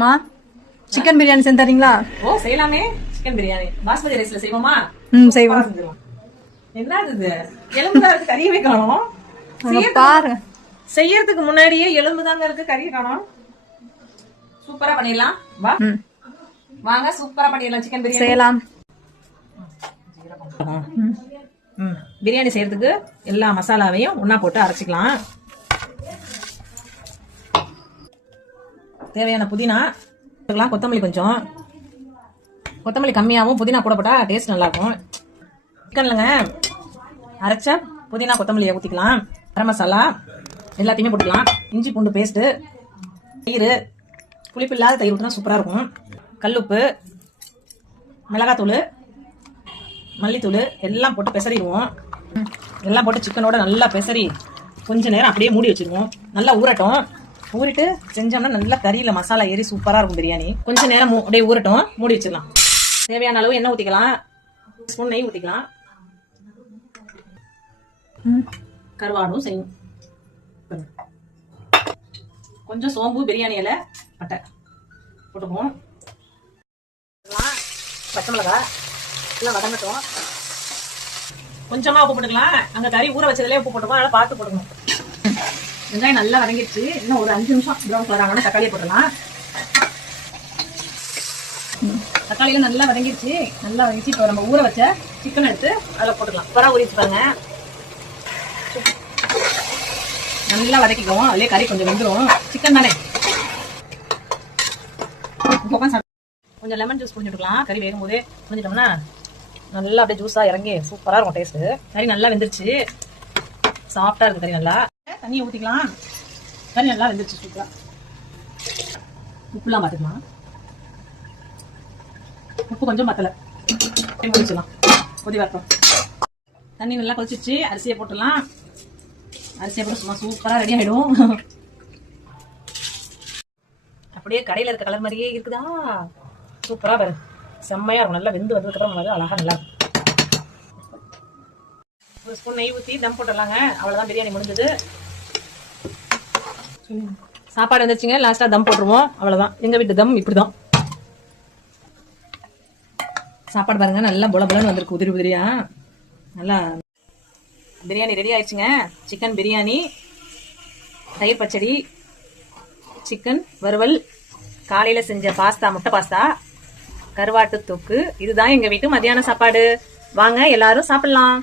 மா சிக்கன் பிரியாணி செஞ்சு தரீங்களா? ஓ செய்யலாமே. சிக்கன் பிரியாணி பாஸ்மதி ரைஸ்ல செய்வோமா? ம் செய்வோம். என்ன இது? எலும்புதான் இருக்கு கறியவே காணும். பாருங்க செய்யறதுக்கு முன்னாடியே எலும்பு தாங்க இருக்கு கறியை காணும். சூப்பரா பண்ணிடலாம். வா. வாங்க சூப்பரா பண்ணிடலாம் சிக்கன் பிரியாணி செய்யலாம். பிரியாணி செய்யறதுக்கு எல்லா மசாலாவையும் ஒண்ணா போட்டு அரைச்சிக்கலாம். தேவையான புதினா போட்டுக்கலாம் கொத்தமல்லி கொஞ்சம். கொத்தமல்லி கம்மியாகவும் புதினா கூட போட்டால் டேஸ்ட் நல்லாயிருக்கும் சிக்கன் சிக்கன்லங்க அரைச்ச புதினா கொத்தமல்லியை ஊற்றிக்கலாம் கரம் மசாலா எல்லாத்தையுமே போட்டுக்கலாம். இஞ்சி பூண்டு பேஸ்ட்டு தயிர் புளிப்பு இல்லாத தயிர் ஊற்றினா சூப்பராக இருக்கும். கல்லுப்பு மிளகாத்தூள் மல்லித்தூள் எல்லாம் போட்டு பெசறிடுவோம் எல்லாம் போட்டு சிக்கனோட நல்லா பெசறி கொஞ்ச நேரம் அப்படியே மூடி வச்சுருவோம். நல்லா ஊறட்டும். ஊறிட்டு செஞ்சோம்னா நல்லா கறியில மசாலா ஏறி சூப்பரா இருக்கும் பிரியாணி. கொஞ்ச நேரம் அப்படியே ஊறட்டும். மூடி வச்சிடலாம். தேவையான அளவு எண்ணெய் ஊத்திக்கலாம். ஸ்பூன் நெய் ஊத்திக்கலாம். ம். கருவாடும் செய்யும் கொஞ்சம் சோம்பு பிரியாணி இலை பட்டை போட்டுக்குவோம். பச்சை மிளகாய் எல்லாம் வதங்கட்டும். கொஞ்சமா உப்பு போட்டுக்கலாம். அங்க கறி ஊற வச்சதுலயே உப்பு போட்டுக்கோம் அதனால பார்த்து போட்டுக்கணும். வெங்காயம் நல்லா வதங்கிடுச்சு. இன்னும் ஒரு அஞ்சு நிமிஷம் ப்ரௌன் கலர் ஆகணும் தக்காளியை போட்டுக்கலாம் தக்காளியும் நல்லா வதங்கிடுச்சு. நல்லா வதங்கிச்சு. இப்போ நம்ம ஊற வச்ச சிக்கன் எடுத்து அதில் போட்டுக்கலாம். பரா ஊறிச்சு பாருங்க. நல்லா வதக்கிக்குவோம். அதுலயே கறி கொஞ்சம் வெந்துடும் சிக்கன் தானே? கொஞ்சம் லெமன் ஜூஸ் புரிஞ்சுட்டுக்கலாம் கறி வேகும் போதே புரிஞ்சிட்டோம்னா நல்லா அப்படியே ஜூஸாக இறங்கி சூப்பராக இருக்கும் டேஸ்ட்டு கறி நல்லா வெந்துருச்சு. சாஃப்டாக இருக்குது கறி நல்லா. தண்ணியை ஊற்றிக்கலாம் தண்ணி நல்லா வெந்துருச்சு சூப்பரா உப்புலாம் பார்த்துக்கலாம் உப்பு கொஞ்சம் பத்தலை. முடிச்சிடலாம் கொதி வரட்டும். தண்ணி நல்லா கொதிச்சிச்சு அரிசியை போட்டுடலாம். அரிசியை போட்டு சும்மா சூப்பராக ரெடி ஆகிடும் அப்படியே கடையில் இருக்க கலர் மாதிரியே இருக்குதா? சூப்பராக பாரு. செம்மையாக இருக்கும். நல்லா வெந்து வந்ததுக்கப்புறம் நல்லா நல்லா இருக்கும். ஒரு ஸ்பூன் நெய் ஊற்றி தம் போட்டுடலாங்க. அவ்வளோதான் பிரியாணி முடிஞ்சது. சாப்பாடு வந்துச்சுங்க லாஸ்டா தம் போட்டுருவோம். அவ்வளவுதான். எங்க வீட்டு தம் இப்படிதான். சாப்பாடு பாருங்க. நல்லா புல புலன்னு வந்திருக்கு. உதிரி உதிரியா. நல்லா பிரியாணி ரெடி ஆயிடுச்சுங்க. சிக்கன் பிரியாணி தயிர் பச்சடி சிக்கன் வறுவல் காலையில செஞ்ச பாஸ்தா முட்டை பாஸ்தா கருவாட்டு தொக்கு. இதுதான் எங்க வீட்டு மத்தியான சாப்பாடு. வாங்க எல்லாரும் சாப்பிடலாம்.